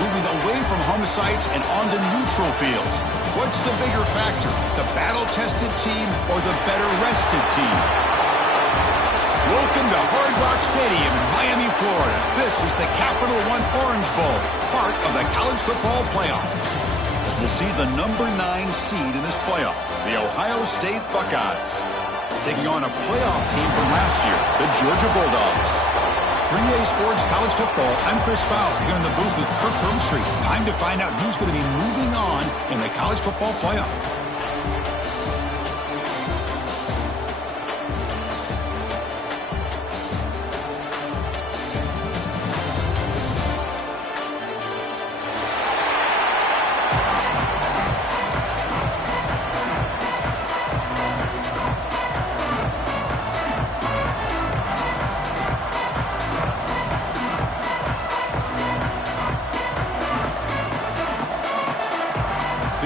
moving away from home sites and onto neutral fields. What's the bigger factor, the battle-tested team or the better-rested team? Welcome to Hard Rock Stadium in Miami, Florida. This is the Capital One Orange Bowl, part of the college football playoff. As we'll see the number 9 seed in this playoff, the Ohio State Buckeyes, taking on a playoff team from last year, the Georgia Bulldogs. 3A Sports College Football, I'm Chris Fowler here in the booth with Kirk Hermstreet. Time to find out who's going to be moving on in the college football playoff.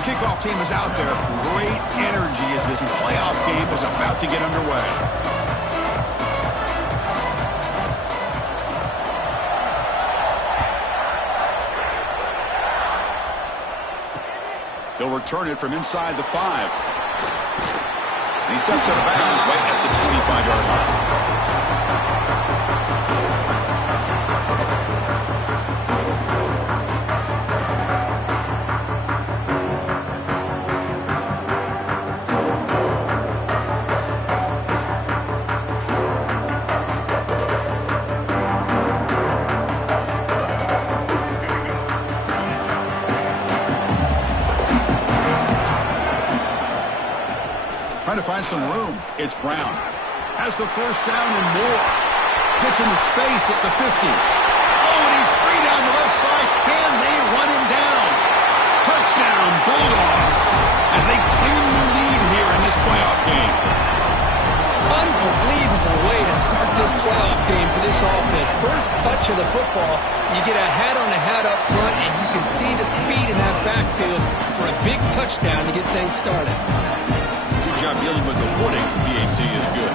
Kickoff team is out there. Great energy as this playoff game is about to get underway. He'll return it from inside the 5. And he steps out of bounds right at the 25-yard line. Trying to find some room. It's Brown. Has the first down and more. Gets into space at the 50. Oh, and he's free down the left side. Can they run him down? Touchdown, Bulldogs, as they claim the lead here in this playoff game. Unbelievable way to start this playoff game for this offense. First touch of the football, you get a hat-on-a-hat up front, and you can see the speed in that backfield for a big touchdown to get things started. Job dealing with the footing. BAT is good.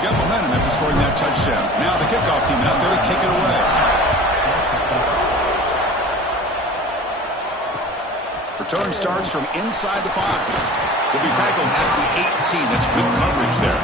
Got momentum after scoring that touchdown. Now the kickoff team out there to kick it away. Return starts from inside the 5. Will be tackled at the 18. That's good coverage there.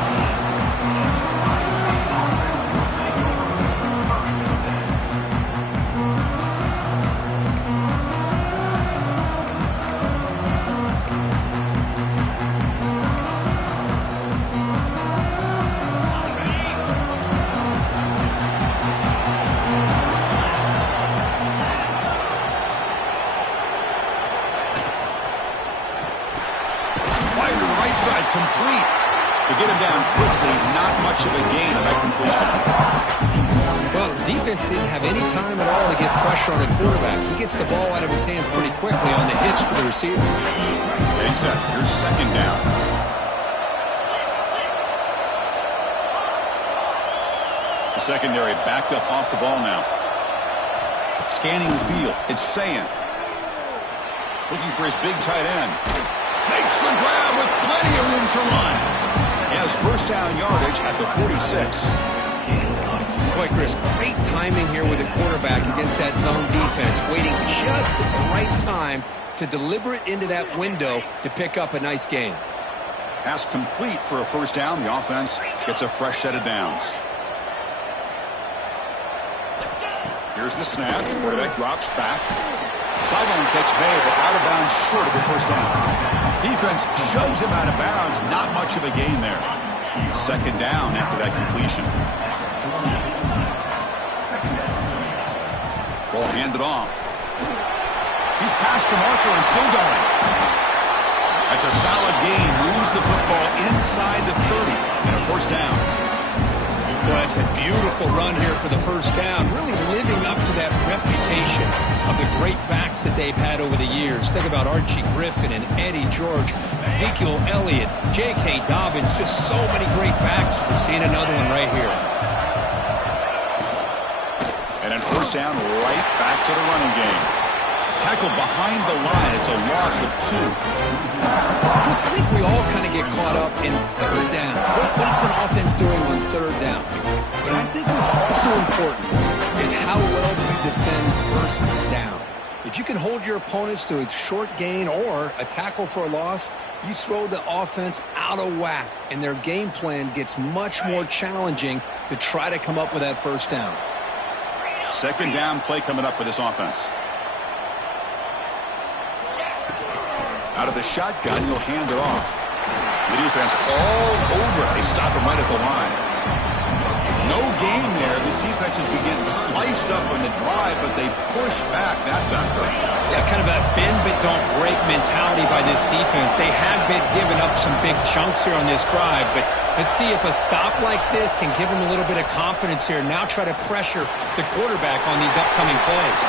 Complete. To get him down quickly, not much of a gain on that completion. Well, the defense didn't have any time at all to get pressure on the quarterback. He gets the ball out of his hands pretty quickly on the hitch to the receiver. Okay, set. Here's second down. The secondary backed up off the ball now. Scanning the field. It's Sayan. Looking for his big tight end. Makes the grab with plenty of room to run. He has first down yardage at the 46. Boy, Chris, great timing here with the quarterback against that zone defense, waiting just at the right time to deliver it into that window to pick up a nice gain. Pass complete for a first down. The offense gets a fresh set of downs. Here's the snap. Quarterback drops back. Sideline catch made, but out of bounds short of the first down. Defense shoves him out of bounds. Not much of a gain there. Second down after that completion. Ball handed off. He's past the marker and still going. That's a solid gain. Moves the football inside the 30 and a first down. Well, it's a beautiful run here for the first down, really living up to that reputation of the great backs that they've had over the years. Think about Archie Griffin and Eddie George, Ezekiel Elliott, J.K. Dobbins, just so many great backs. We're seeing another one right here. And then first down, right back to the running game. Tackled behind the line. It's a loss of 2. Chris, I think we all kind of get caught up in third down. What's an offense doing on third down? But I think what's also important is how well do you defend first down. If you can hold your opponents to a short gain or a tackle for a loss, you throw the offense out of whack, and their game plan gets much more challenging to try to come up with that first down. Second down play coming up for this offense. Out of the shotgun, you'll hand it off. The defense all over it. They stop him right at the line. No gain there. This defense has been getting sliced up on the drive, but they push back that time. Yeah, kind of a bend but don't break mentality by this defense. They have been giving up some big chunks here on this drive, but let's see if a stop like this can give them a little bit of confidence here. Now try to pressure the quarterback on these upcoming plays.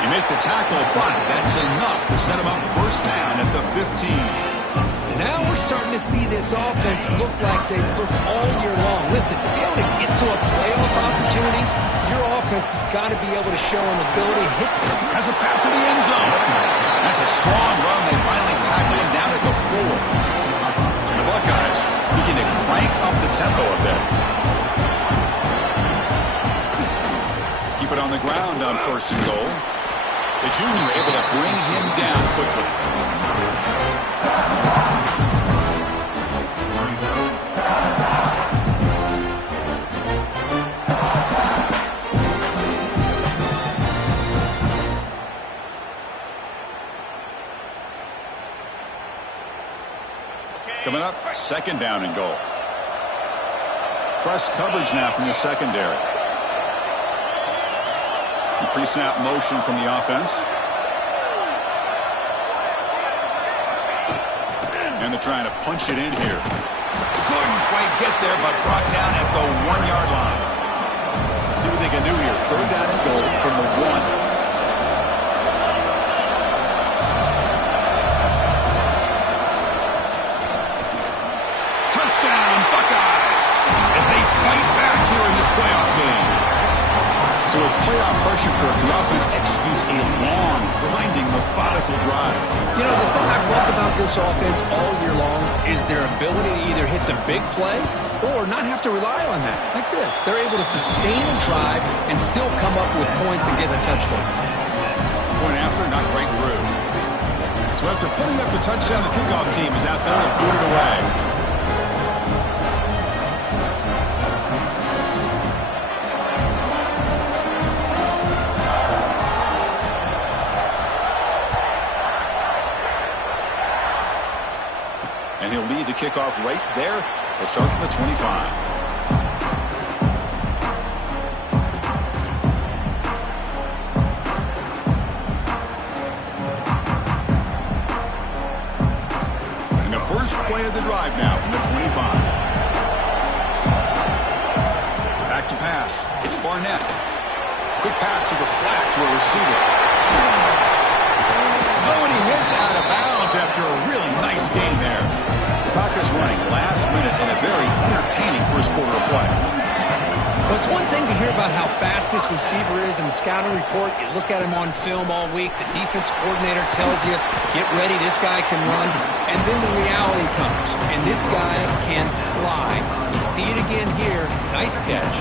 You make the tackle, but that's enough to set him up first down at the 15. Now we're starting to see this offense look like they've looked all year long. Listen, to be able to get to a playoff opportunity, your offense has got to be able to show an ability to hit. Has a path to the end zone. That's a strong run. They finally tackle him down at the 4. And the Buckeyes looking to crank up the tempo a bit. Keep it on the ground on first and goal. The junior able to bring him down quickly. Coming up, second down and goal. Press coverage now from the secondary. Pre-snap motion from the offense. And they're trying to punch it in here. Couldn't quite get there, but brought down at the 1-yard line. Let's see what they can do here. Third down and goal from the 1. Touchdown, Buckeyes, as they fight back here in this playoff game. So with playoff pressure for the offense executes a long, grinding, methodical drive. You know, the thing I've loved about this offense all year long is their ability to either hit the big play or not have to rely on that. Like this. They're able to sustain a drive and still come up with points and get a touchdown. Point after, not quite through. So after putting up the touchdown, the kickoff team is out there and booted away. And he'll lead the kickoff right there. He'll start from the 25. And the first play of the drive now from the 25. Back to pass. It's Barnett. Quick pass to the flat to a receiver. Oh, and he hits out of bounds after a really nice gain there. Clock is running last minute in a very entertaining first quarter of play. Well, it's one thing to hear about how fast this receiver is in the scouting report. You look at him on film all week. The defense coordinator tells you, get ready, this guy can run. And then the reality comes, and this guy can fly. You see it again here. Nice catch.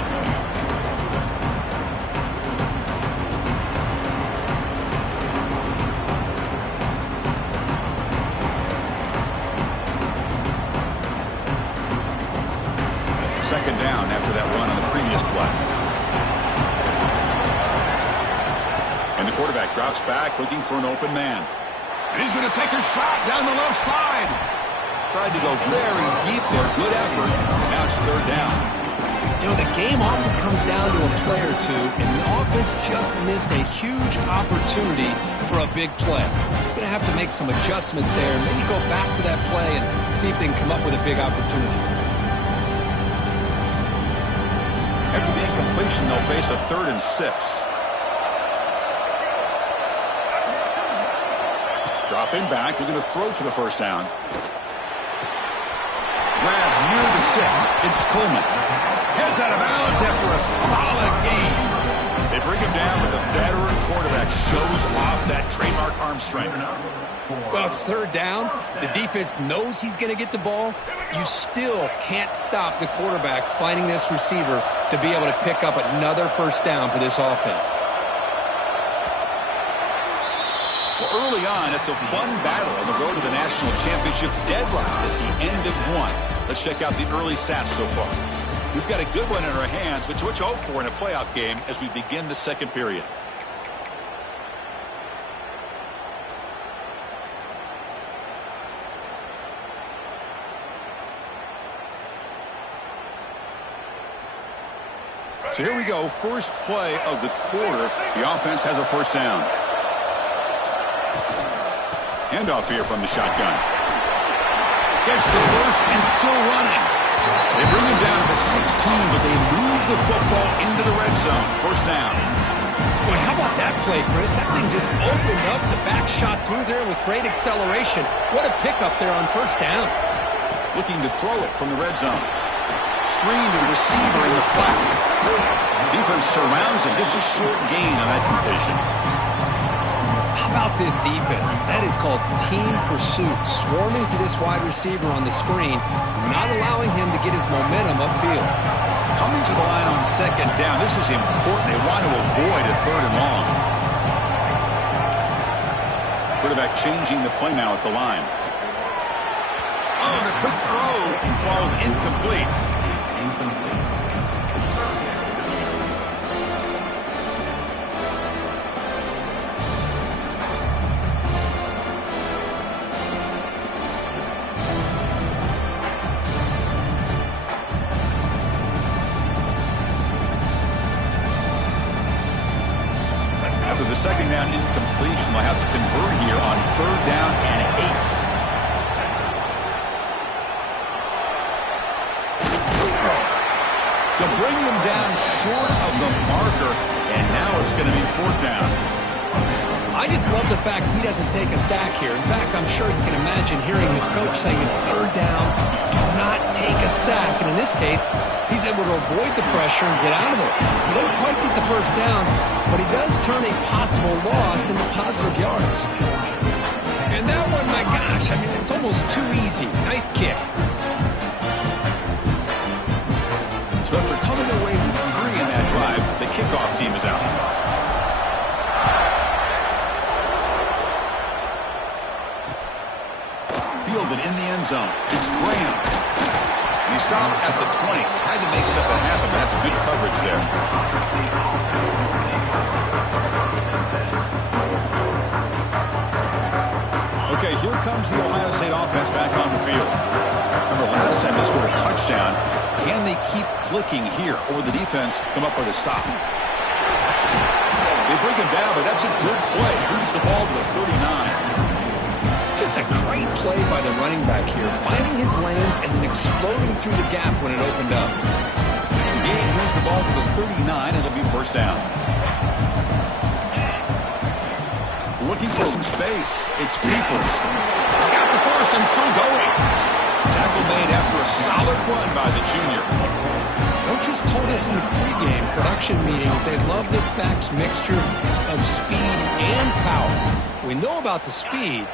Second down after that run on the previous play. And the quarterback drops back looking for an open man. And he's going to take a shot down the left side. Tried to go very deep there. Good effort. Now it's third down. You know, the game often comes down to a play or two, and the offense just missed a huge opportunity for a big play. Going to have to make some adjustments there. Maybe go back to that play and see if they can come up with a big opportunity. After the incompletion, they'll face a 3rd and 6. Dropping back, we're going to throw for the first down. Grab near the sticks. It's Coleman. Heads out of bounds after a solid gain. They bring him down, but the veteran quarterback shows off that trademark arm strength. Well, it's third down. The defense knows he's going to get the ball. You still can't stop the quarterback finding this receiver to be able to pick up another first down for this offense. Well, early on, it's a fun battle on the road to the national championship, deadlocked at the end of one. Let's check out the early stats so far. We've got a good one in our hands, which what you hope for in a playoff game as we begin the second period. So here we go, first play of the quarter. The offense has a first down. Handoff here from the shotgun. Gets the first and still running. They bring him down to the 16, but they move the football into the red zone. First down. Boy, how about that play, Chris? That thing just opened up. The back shot through there with great acceleration. What a pickup there on first down. Looking to throw it from the red zone. Screen to the receiver in the flat. Defense surrounds him. Just a short gain on that completion. How about this defense? That is called team pursuit. Swarming to this wide receiver on the screen, not allowing him to get his momentum upfield. Coming to the line on second down. This is important. They want to avoid a third and long. Quarterback changing the play now at the line. Oh, the quick throw falls incomplete. After the second down incompletion, they'll have to convert here on third down and 8. To bring them down short of the marker, and now it's going to be fourth down. I just love the fact he doesn't take a sack here. In fact, I'm sure you can imagine hearing his coach saying it's third down, do not take a sack. And in this case, he's able to avoid the pressure and get out of it. He doesn't quite get the first down, but he does turn a possible loss into positive yards. And that one, my gosh, I mean, it's almost too easy. Nice kick. So after coming away with 3 in that drive, the kickoff team is out. Fielded in the end zone. It's Graham. He stopped at the 20. Tried to make something happen. That's good coverage there. Okay, here comes the Ohio State offense back on the field. Remember, last time they scored a touchdown. Can they keep clicking here, or will the defense come up with a stop? They bring him down, but that's a good play. Moves the ball to the 39. Just a great play by the running back here, finding his lanes and then exploding through the gap when it opened up. Gain moves the ball to the 39, and it'll be first down. Looking for some space. It's Peoples. He's got the first and still going. Tackle made after a solid run by the junior. Coaches told us in the pregame production meetings they love this back's mixture of speed and power. We know about the speed,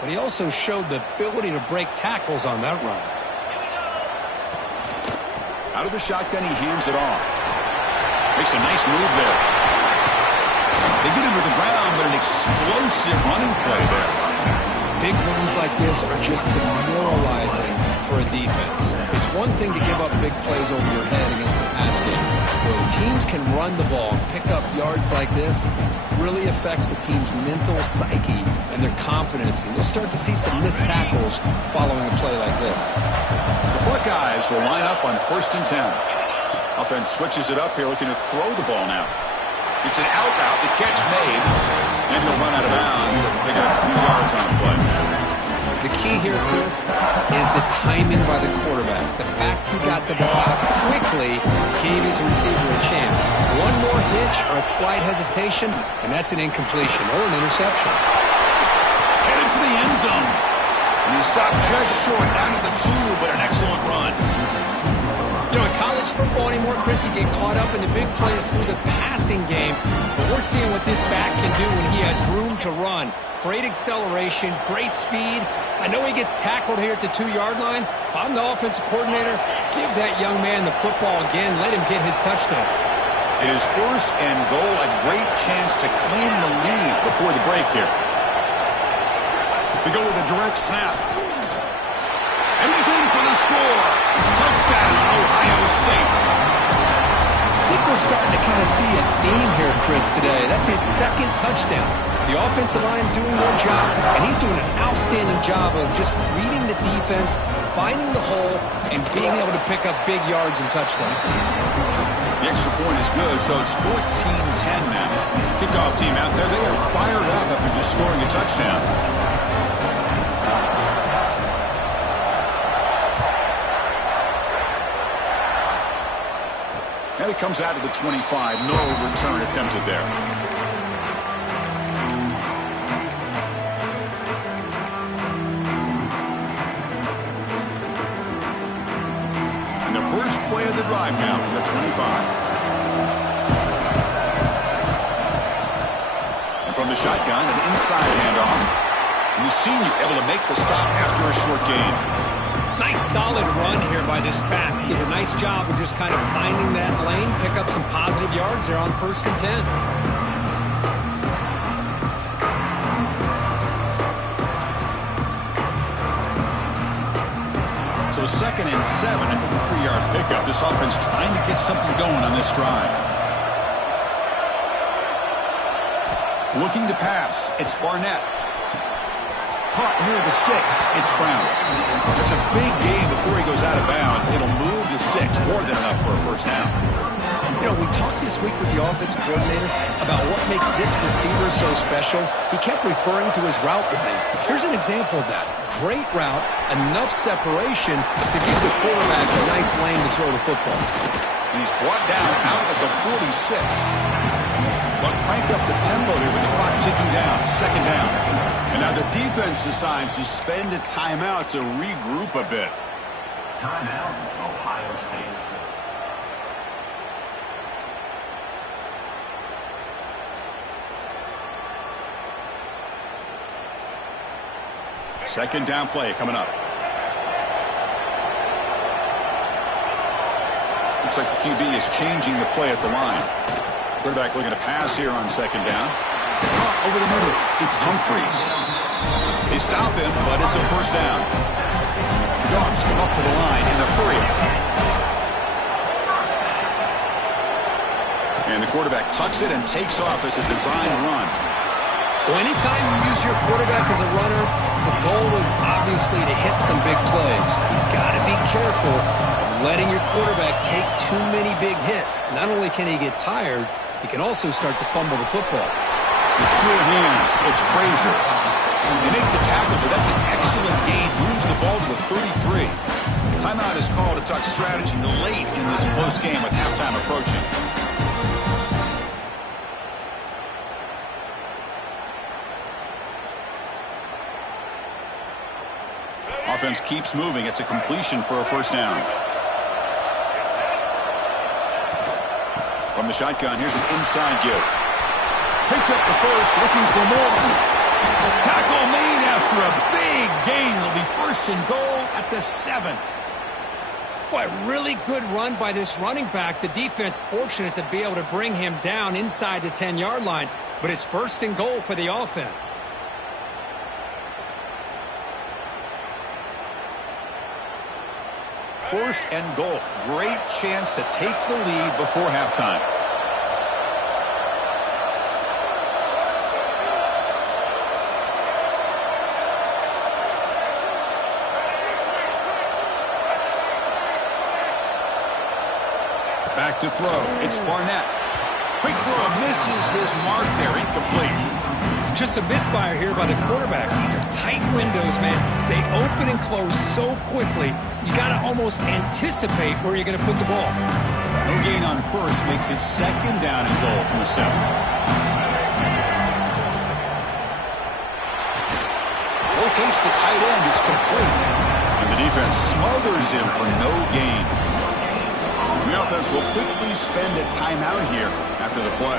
but he also showed the ability to break tackles on that run. Out of the shotgun, he hands it off. Makes a nice move there. They get him to the ground, but an explosive running play there. Big runs like this are just demoralizing for a defense. It's one thing to give up big plays over your head against the pass game. When teams can run the ball, pick up yards like this, really affects the team's mental psyche and their confidence. And you'll start to see some missed tackles following a play like this. The Buckeyes will line up on 1st and 10. Offense switches it up here, looking to throw the ball now. It's an out route. The catch made. And he'll run out of bounds. Pick up a few yards on the play. The key here, Chris, is the timing by the quarterback. The fact he got the ball out quickly gave his receiver a chance. One more hitch or a slight hesitation, and that's an incompletion or an interception. Headed for the end zone. And he stopped just short, down at the 2, but an excellent run. You know, in college football anymore, Chris, you get caught up in the big plays through the passing game. But we're seeing what this back can do when he has room to run. Great acceleration, great speed. I know he gets tackled here at the 2-yard line. If I'm the offensive coordinator, give that young man the football again. Let him get his touchdown. It is 1st and goal. A great chance to claim the lead before the break here. They go with a direct snap. And he's in for the score. Touchdown, Ohio State. I think we're starting to kind of see a theme here, Chris, today. That's his second touchdown. The offensive line doing their job, and he's doing an outstanding job of just reading the defense, finding the hole, and being able to pick up big yards and touchdowns. The extra point is good, so it's 14-10 now. Kickoff team out there, they are fired up after just scoring a touchdown. And it comes out of the 25. No return attempted there. And the first play of the drive now from the 25. And from the shotgun, an inside handoff. And the senior able to make the stop after a short gain. Nice solid run here by this back. Did a nice job of just kind of finding that lane, pick up some positive yards there on 1st and 10. So 2nd and 7 and a 3-yard pickup. This offense trying to get something going on this drive. Looking to pass. It's Barnett. Caught near the sticks. It's Brown. It's a big game before he goes out of bounds. It'll move the sticks more than enough for a first down. You know, we talked this week with the offensive coordinator about what makes this receiver so special. He kept referring to his route running. Here's an example of that. Great route, enough separation to give the quarterback a nice lane to throw the football. He's brought down out at the 46. But crank up the tempo here with the clock ticking down. 2nd down. And now the defense decides to spend a timeout to regroup a bit. Timeout, Ohio State. 2nd down play coming up. Looks like the QB is changing the play at the line. Quarterback looking to pass here on 2nd down. Over the middle, it's Humphreys. They stop him, but it's a first down. Dogs come up to the line in a hurry. And the quarterback tucks it and takes off as a design run. Well, anytime you use your quarterback as a runner, the goal is obviously to hit some big plays. You've got to be careful of letting your quarterback take too many big hits. Not only can he get tired, he can also start to fumble the football. The sure hands, it's Frazier. They make the tackle, but that's an excellent gain. Moves the ball to the 33. Timeout is called to talk strategy late in this close game with halftime approaching. Offense keeps moving. It's a completion for a first down. From the shotgun, here's an inside give. Picks up the first, looking for more. Tackle made after a big gain. It'll be 1st and goal at the 7. Boy, really good run by this running back. The defense fortunate to be able to bring him down inside the 10-yard line, but it's 1st and goal for the offense. First and goal. Great chance to take the lead before halftime. Back to throw. It's Barnett. Quick throw. Misses his mark there. Incomplete. Just a misfire here by the quarterback. These are tight windows, man. They open and close so quickly. You got to almost anticipate where you're going to put the ball. No gain on first makes it 2nd down and goal from the 7. Locates the tight end. It's complete. And the defense smothers him for no gain. And the offense will quickly spend a timeout here after the play.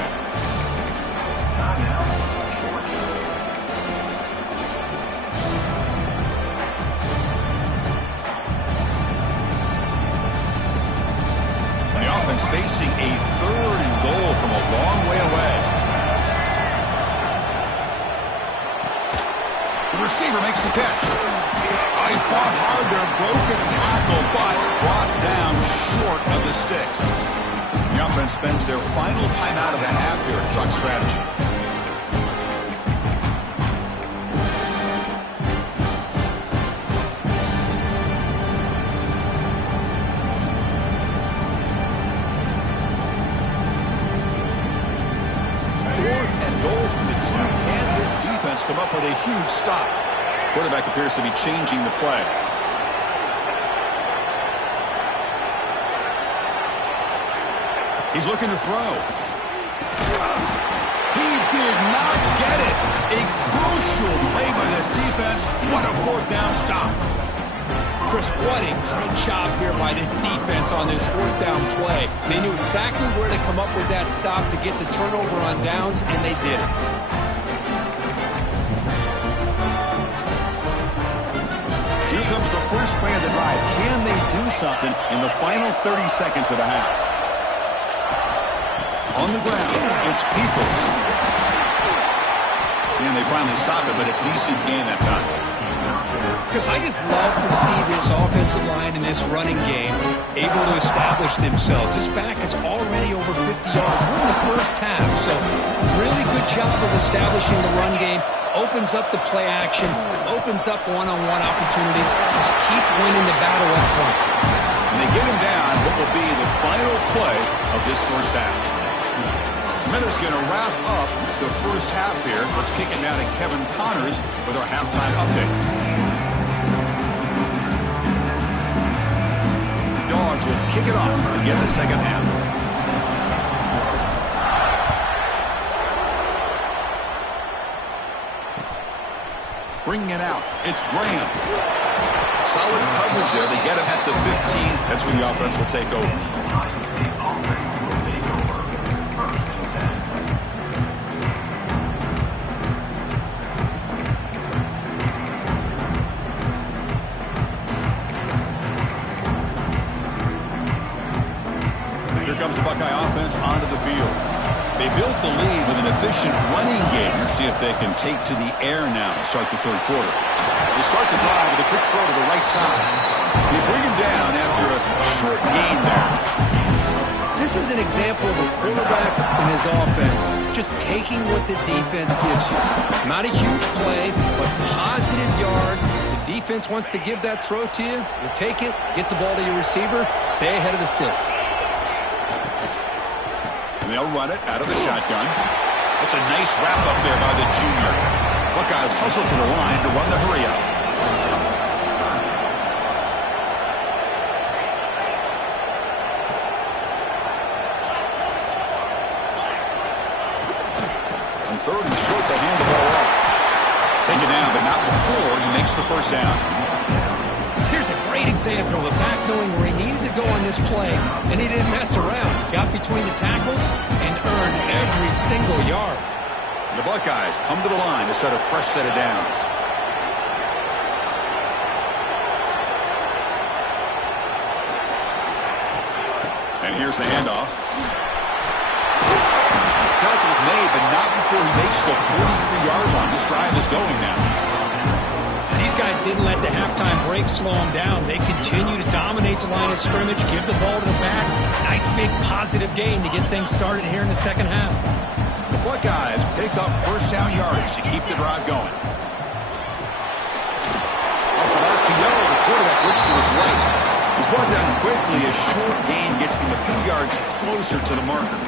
Facing a 3rd and goal from a long way away. 3 receiver makes the catch. Oh, he fought hard there, broke a tackle, but brought down short of the sticks. The offense spends their final timeout of the half here to talk strategy. Come up with a huge stop. Quarterback appears to be changing the play. He's looking to throw. He did not get it. A crucial play by this defense. What a fourth down stop. Chris, what a great job here by this defense on this fourth down play. They knew exactly where to come up with that stop to get the turnover on downs, and they did it. Here comes the first play of the drive. Can they do something in the final 30 seconds of the half? On the ground, it's Peoples. And they finally stop it, but a decent gain that time. Because I just love to see this offensive line in this running game able to establish themselves. This back is already over 50 yards. We're in the first half, so really good job of establishing the run game. Opens up the play action, opens up one-on-one opportunities. Just keep winning the battle up front. And they get him down what will be the final play of this first half. Miller's going to wrap up the first half here. Let's kick it down to Kevin Connors with our halftime update. Dogs will kick it off to get the second half. Bringing it out, it's Graham. Solid coverage there. They get him at the 15. That's where the offense will take over. Here comes the Buckeye offense onto the field. They built the lead with an efficient running game. Let's see if they can take to the air now to start the third quarter. They start the drive with a quick throw to the right side. They bring him down after a short gain there. This is an example of a quarterback and his offense just taking what the defense gives you. Not a huge play, but positive yards. The defense wants to give that throw to you. You take it, get the ball to your receiver, stay ahead of the sticks. And they'll run it out of the shotgun. That's a nice wrap up there by the junior. Buckeyes hustle to the line to run the hurry up. On third and short, they hand the ball off. Take it down, but not before he makes the first down. Here's a great example of a back knowing where he needed to go on this play, and he didn't mess around. Got between the tackles and earned every single yard. The Buckeyes come to the line to set a fresh set of downs. And here's the handoff. Tackle's made, but not before he makes the 43-yard line. This drive is going now. These guys didn't let the halftime break slow them down. They continue to dominate the line of scrimmage, give the ball to the back. Nice big positive gain to get things started here in the second half. The Buckeyes pick up first down yardage to keep the drive going. Off an RPO, the quarterback looks to his right. He's brought down quickly. A short gain gets them a few yards closer to the marker.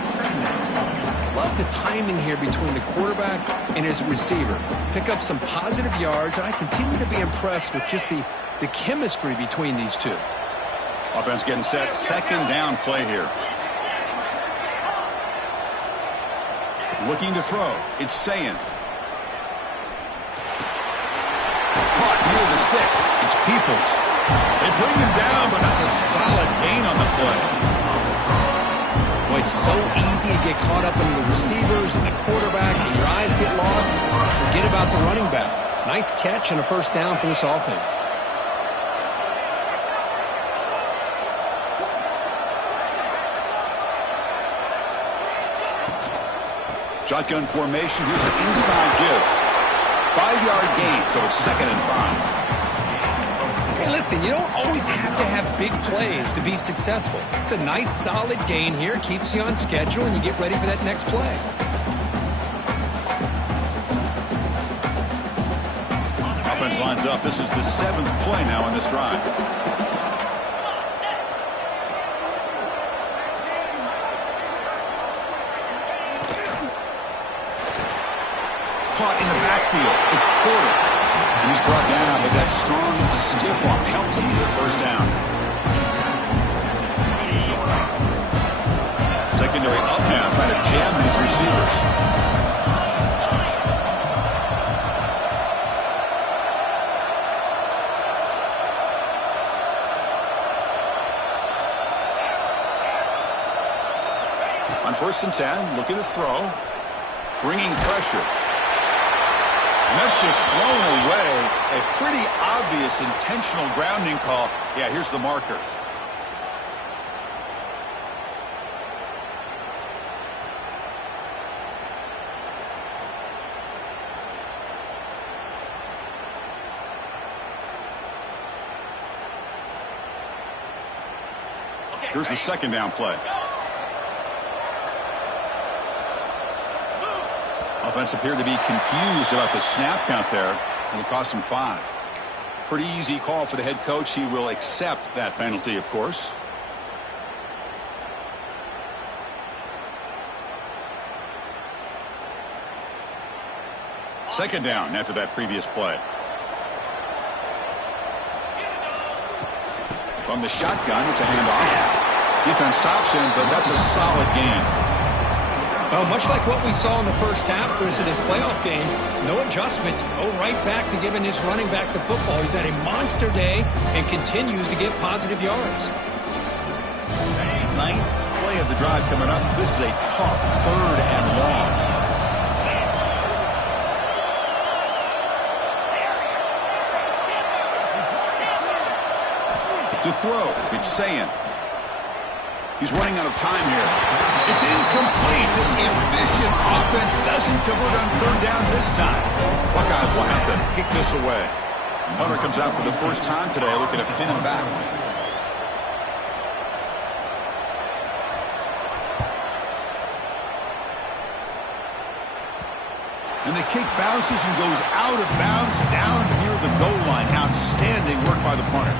Love the timing here between the quarterback and his receiver. Pick up some positive yards, and I continue to be impressed with just the chemistry between these two. Offense getting set. Second down play here. Looking to throw. It's Saying. Caught near the sticks. It's Peoples. They bring him down, but that's a solid gain on the play. Boy, it's so easy to get caught up in the receivers and the quarterback, and your eyes get lost. Forget about the running back. Nice catch and a first down for this offense. Shotgun formation. Here's an inside give. 5-yard gain, so it's 2nd and 5. Hey, listen, you don't always have to have big plays to be successful. It's a nice, solid gain here. Keeps you on schedule, and you get ready for that next play. Offense lines up. This is the 7th play now on this drive. Caught in the backfield. It's Porter. And he's brought down, but that strong, stiff arm helped him to the first down. Secondary up now, trying to jam these receivers. On 1st and 10, looking to throw. Bringing pressure. And that's just thrown away. A pretty obvious intentional grounding call. Yeah, here's the marker. Here's the 2nd down play. Offense appeared to be confused about the snap count there. It'll cost him 5. Pretty easy call for the head coach. He will accept that penalty, of course. Second down after that previous play. From the shotgun, it's a handoff. Defense stops him, but that's a solid gain. Well, much like what we saw in the first half versus this playoff game, no adjustments. Go right back to giving his running back to football. He's had a monster day and continues to get positive yards. 9th play of the drive coming up. This is a tough 3rd and long. To throw, it's Sayin. He's running out of time here. It's incomplete. This efficient offense doesn't convert on 3rd down this time. Buckeyes will have to kick this away. Hunter comes out for the first time today, looking to pin him back. And the kick bounces and goes out of bounds down near the goal line. Outstanding work by the punter.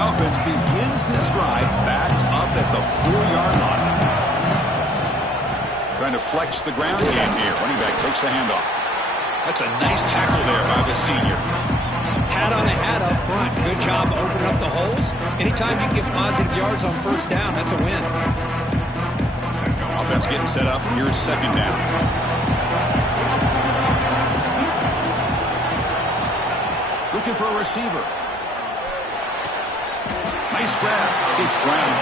Offense begins this drive backed up at the 4-yard line. Trying to flex the ground game here. Running back takes the handoff. That's a nice tackle there by the senior. Hat on a hat up front. Good job opening up the holes. Anytime you can get positive yards on 1st down, that's a win. Offense getting set up. Here's 2nd down. Looking for a receiver. Nice grab. It's Brown.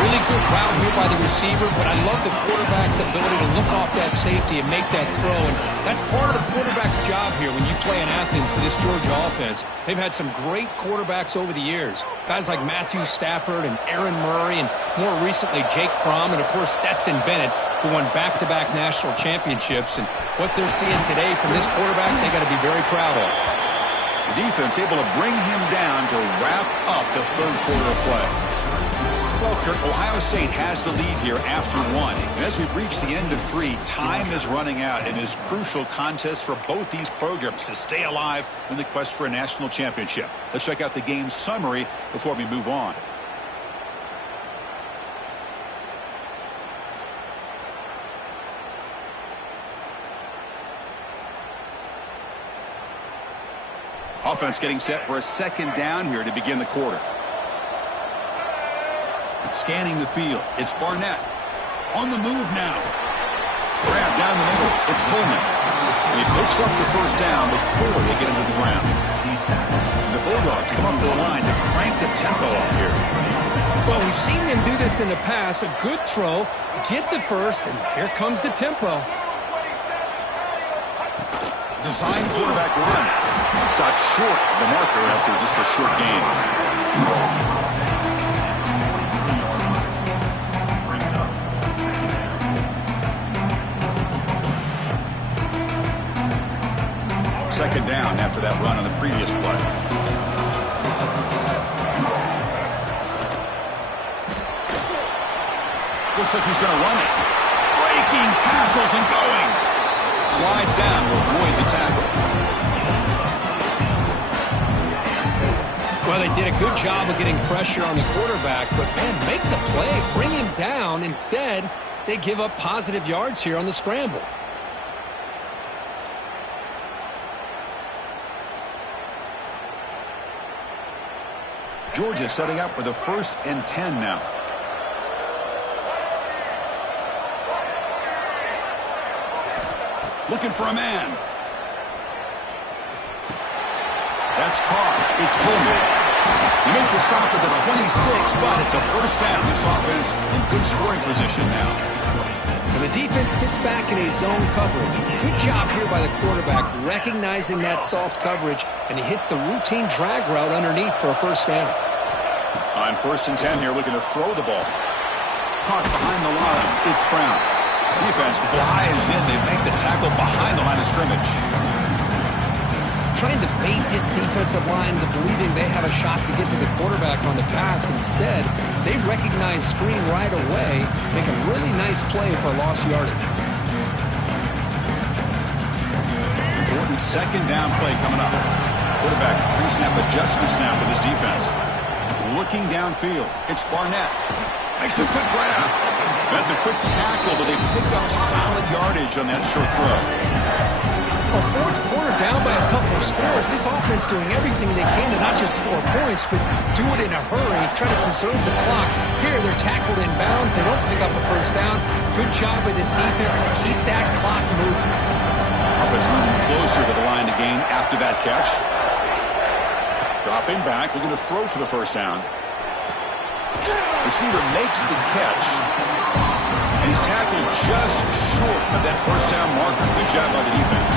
Really good route here by the receiver, but I love the quarterback's ability to look off that safety and make that throw. And that's part of the quarterback's job here when you play in Athens for this Georgia offense. They've had some great quarterbacks over the years. Guys like Matthew Stafford and Aaron Murray and more recently Jake Fromm and, of course, Stetson Bennett, who won back-to-back national championships. And what they're seeing today from this quarterback, they got to be very proud of. The defense able to bring him down to wrap up the 3rd quarter of play. Well, Kirk, Ohio State has the lead here after 1. And as we reach the end of 3, time is running out in this crucial contest for both these programs to stay alive in the quest for a national championship. Let's check out the game summary before we move on. Offense getting set for a 2nd down here to begin the quarter. Scanning the field. It's Barnett. On the move now. Grab down the middle. It's Coleman. And he picks up the 1st down before they get into the ground. And the Bulldogs come up to the line to crank the tempo up here. Well, we've seen them do this in the past. A good throw, get the 1st, and here comes the tempo. design quarterback run. Stopped short of the marker after just a short gain. Second down after that run on the previous play. Looks like he's going to run it. Breaking tackles and going. Slides down to avoid the tackle. Well, they did a good job of getting pressure on the quarterback, but, man, make the play. Bring him down. Instead, they give up positive yards here on the scramble. Georgia setting up with a 1st and 10 now. Looking for a man. That's Carr. It's Coleman. You make the stop at the 26, but it's a 1st down. This offense in good scoring position now. And the defense sits back in a zone coverage. Good job here by the quarterback recognizing that soft coverage, and he hits the routine drag route underneath for a 1st down. On 1st and 10 here, looking to throw the ball. Caught behind the line. It's Brown. Defense flies in. They make the tackle behind the line of scrimmage. Trying to bait this defensive line to believing they have a shot to get to the quarterback on the pass. Instead, they recognize screen right away, make a really nice play for lost yardage. Important 2nd down play coming up. Quarterback pre-snap adjustments now for this defense. Looking downfield. It's Barnett. Makes a quick grab. That's a quick tackle, but they pick up solid yardage on that short throw. A 4th quarter down by a couple of scores. This offense doing everything they can to not just score points, but do it in a hurry, try to preserve the clock. Here, they're tackled in bounds. They don't pick up a 1st down. Good job by this defense to keep that clock moving. Offense moving closer to the line to gain after that catch. Dropping back, looking to throw for the 1st down. Receiver makes the catch. And he's tackled just short of that 1st down marker. Good job by the defense.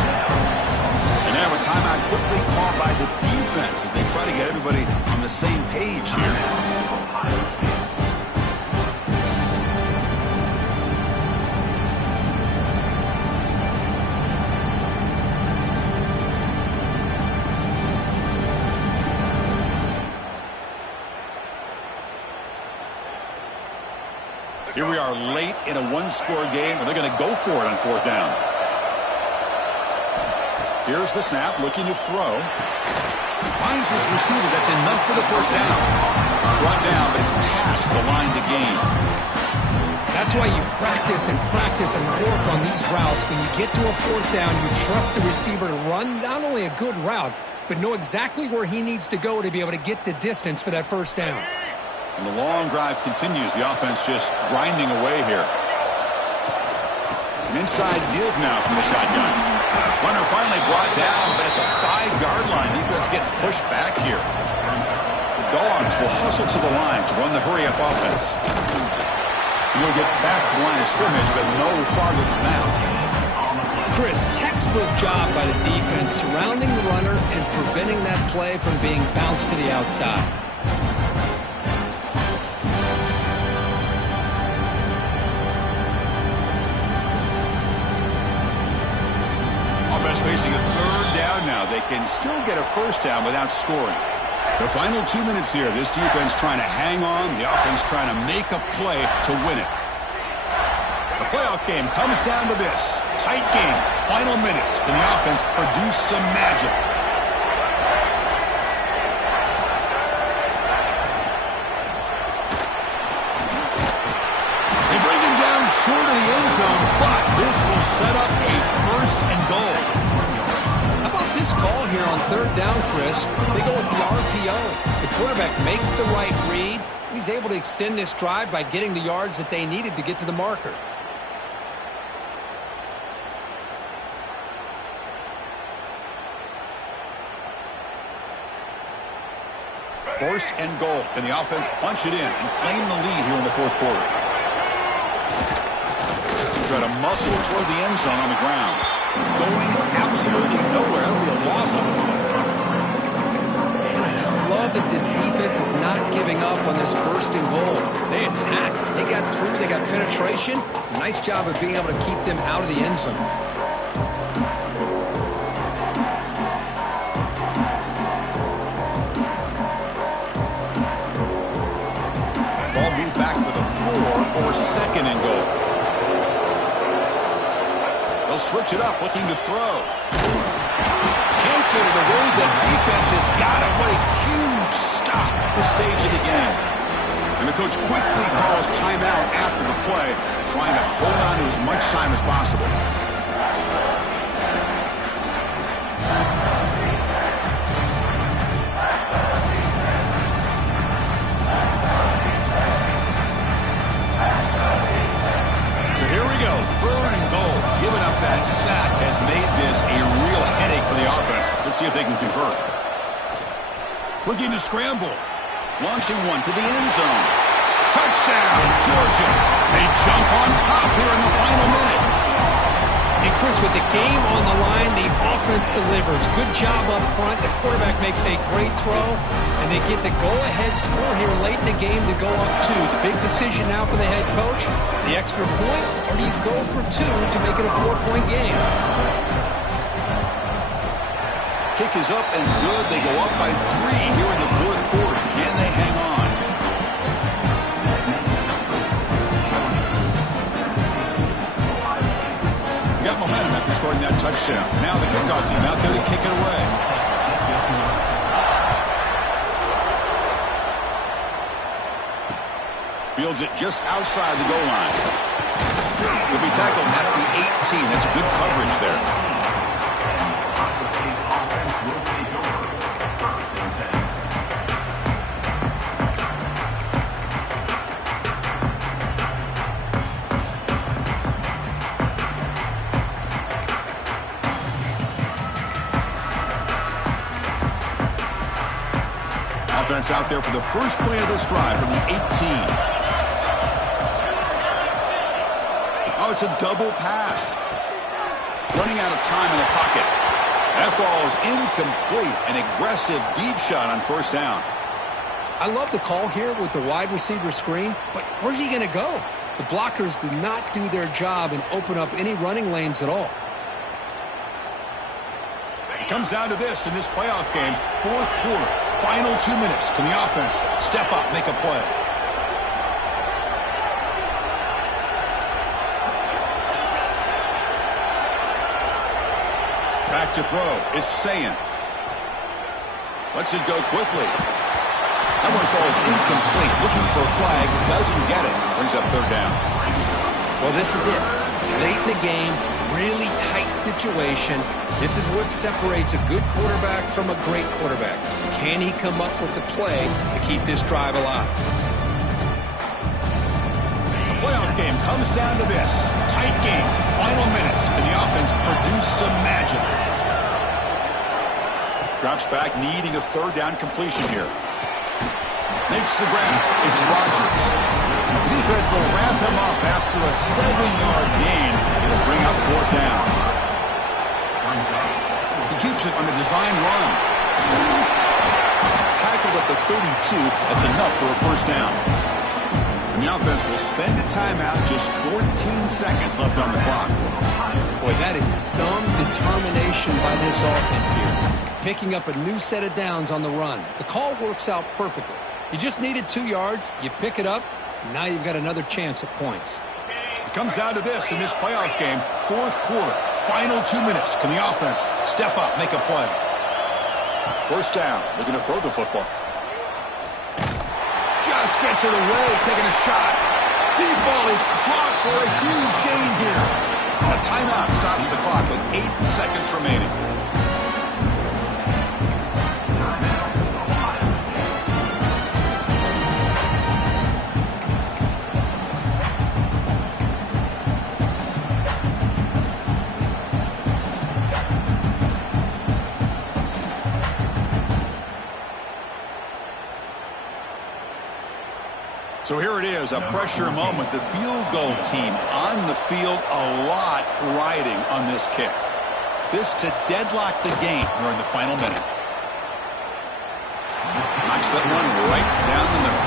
And now a timeout quickly called by the defense as they try to get everybody on the same page here. Here we are late in a 1-score game, and they're going to go for it on 4th down. Here's the snap, looking to throw. Finds his receiver. That's enough for the 1st down. Brought down, but it's past the line to gain. That's why you practice and work on these routes. When you get to a 4th down, you trust the receiver to run not only a good route, but know exactly where he needs to go to be able to get the distance for that 1st down. And the long drive continues. The offense just grinding away here. An inside give now from the shotgun. Runner finally brought down, but at the 5-yard line, defense getting pushed back here. The Dogs will hustle to the line to run the hurry-up offense. He'll get back to the line of scrimmage, but no farther than that. Chris, textbook job by the defense surrounding the runner and preventing that play from being bounced to the outside. Offense facing a 3rd down now. They can still get a 1st down without scoring. The final 2 minutes here. This defense trying to hang on. The offense trying to make a play to win it. The playoff game comes down to this. Tight game. Final minutes. Can the offense produce some magic? They bring him down short of the end zone, but this will set up a 1st and goal. How about this call here on 3rd down, Chris? They go with the RPO. The quarterback makes the right read. He's able to extend this drive by getting the yards that they needed to get to the marker. First and goal. Can the offense punch it in and claim the lead here in the 4th quarter? Try to muscle toward the end zone on the ground. Going absolutely nowhere. That would be a loss of a play. And I just love that this defense is not giving up on this 1st and goal. They attacked. They got through. They got penetration. Nice job of being able to keep them out of the end zone. Ball moved back to the 4 for 2nd and goal. They'll switch it up, looking to throw. Can't get it away. The defense has got him. What a huge stop at this stage of the game. And the coach quickly calls timeout after the play, trying to hold on to as much time as possible. So here we go, 3rd and goal. Giving up that sack has made this a real headache for the offense. Let's see if they can convert. Looking to scramble. Launching one to the end zone. Touchdown, Georgia. They jump on top here in the final minute. And Chris, with the game on the line, the offense delivers. Good job up front. The quarterback makes a great throw, and they get the go-ahead score here late in the game to go up 2. The big decision now for the head coach, the extra point, or do you go for 2 to make it a 4-point game? Kick is up and good. They go up by 3 here in the 4th quarter. Can they hang on? Got momentum after scoring that touchdown. Now the kickoff team out there to kick it away. Fields it just outside the goal line. Will be tackled at the 18. That's good coverage there. Offense out there for the first play of this drive from the 18. Oh, it's a double pass. Running out of time in the pocket. That ball is incomplete. An aggressive deep shot on 1st down. I love the call here with the wide receiver screen, but where's he going to go? The blockers do not do their job and open up any running lanes at all. It comes down to this in this playoff game. 4th quarter. Final 2 minutes. Can the offense step up, make a play? Back to throw. It's Sayin. Lets it go quickly. That one falls incomplete. Looking for a flag. Doesn't get it. Brings up 3rd down. Well, this is it. Late in the game, really tight situation. This is what separates a good quarterback from a great quarterback. Can he come up with the play to keep this drive alive? The playoff game comes down to this. Tight game. Final minutes. Can the offense produce some magic? Drops back, needing a 3rd down completion here. Makes the grab. It's Rodgers. The defense will wrap him up after a 7-yard gain. It'll bring up 4th down. He keeps it on a design run. Tackled at the 32. That's enough for a 1st down. And the offense will spend a timeout. Just 14 seconds left on the clock. Boy, that is some determination by this offense here. Picking up a new set of downs on the run. The call works out perfectly. You just needed 2 yards. You pick it up. Now you've got another chance at points. It comes down to this in this playoff game. 4th quarter. Final 2 minutes. Can the offense step up, make a play? 1st down. Looking to throw the football. Just gets it away, taking a shot. Deep ball is caught for a huge gain here. A timeout stops the clock with 8 seconds remaining. So here it is, a pressure moment. The field goal team on the field, a lot riding on this kick. this to deadlock the game here in the final minute. Knocks that one right down the middle.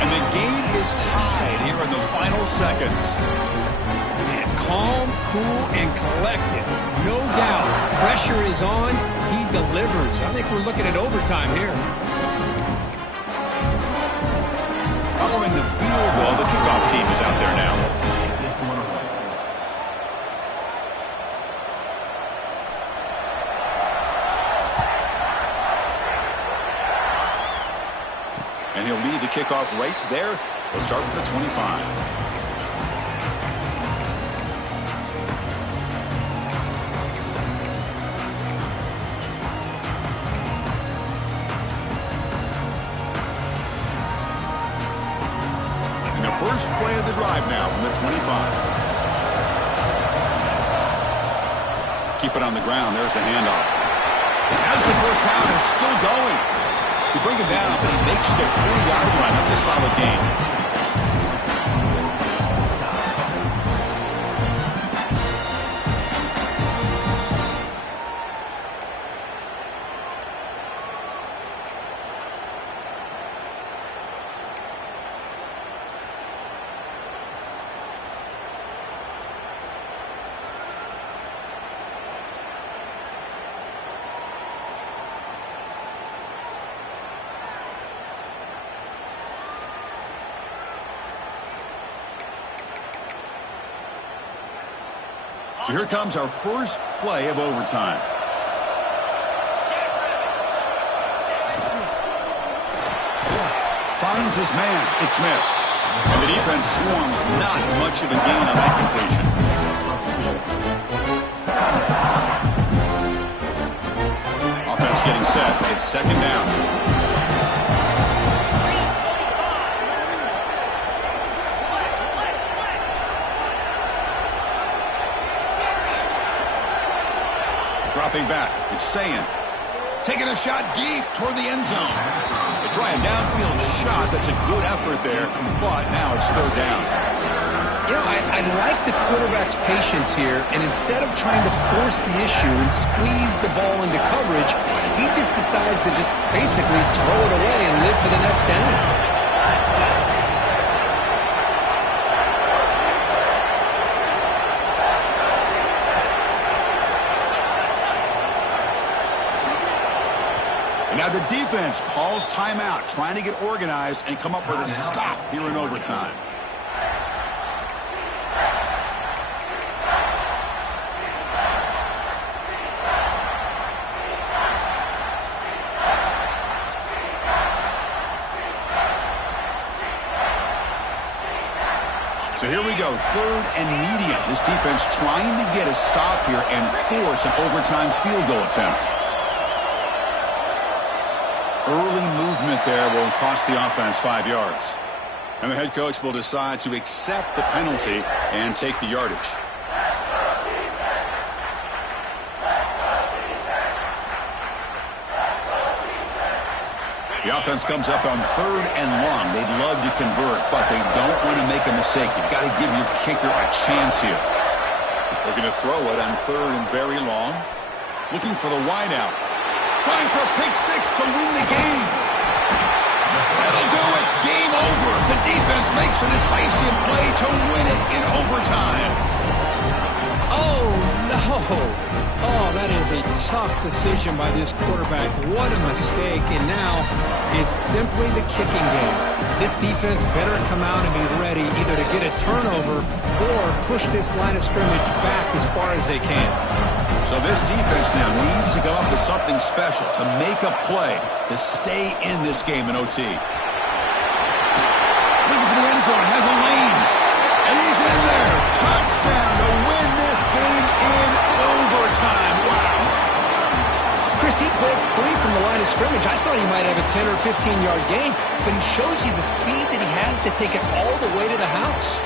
And the game is tied here in the final seconds. Man, calm, cool, and collected. No doubt. Pressure is on. He delivers. I think we're looking at overtime here. Following the field goal, the kickoff team is out there now. And he'll leave the kickoff right there. They'll start with the 25. First play of the drive now from the 25. Keep it on the ground. There's the handoff. As the first down is still going. You bring him down, but he makes the 4-yard line. That's a solid game. So here comes our first play of overtime. Finds his man. It's Smith. And the defense swarms. Not much of a gain on that completion. Offense getting set. It's second down. Dropping back, it's Sayin. Taking a shot deep toward the end zone. They try a downfield shot. That's a good effort there, but now it's third down. You know, I like the quarterback's patience here, and instead of trying to force the issue and squeeze the ball into coverage, he just decides to just basically throw it away and live for the next down. Now the defense calls timeout, trying to get organized and come up with a stop here in overtime. So here we go, third and medium. This defense trying to get a stop here and force an overtime field goal attempt. Early movement there will cost the offense 5 yards. And the head coach will decide to accept the penalty and take the yardage. The offense comes up on third and long. They'd love to convert, but they don't want to make a mistake. You've got to give your kicker a chance here. They're going to throw it on third and very long. Looking for the wideout. Trying for a pick six to win the game. That'll do it. Game over. The defense makes a decisive play to win it in overtime. Oh, no. Oh, that is a tough decision by this quarterback. What a mistake. And now it's simply the kicking game. This defense better come out and be ready either to get a turnover or push this line of scrimmage back as far as they can. So this defense now needs to come up with something special to make a play to stay in this game in OT. Looking for the end zone, has a lane, and he's in there. Touchdown to win this game in overtime. Wow. Chris, he broke free from the line of scrimmage. I thought he might have a 10 or 15-yard gain, but he shows you the speed that he has to take it all the way to the house.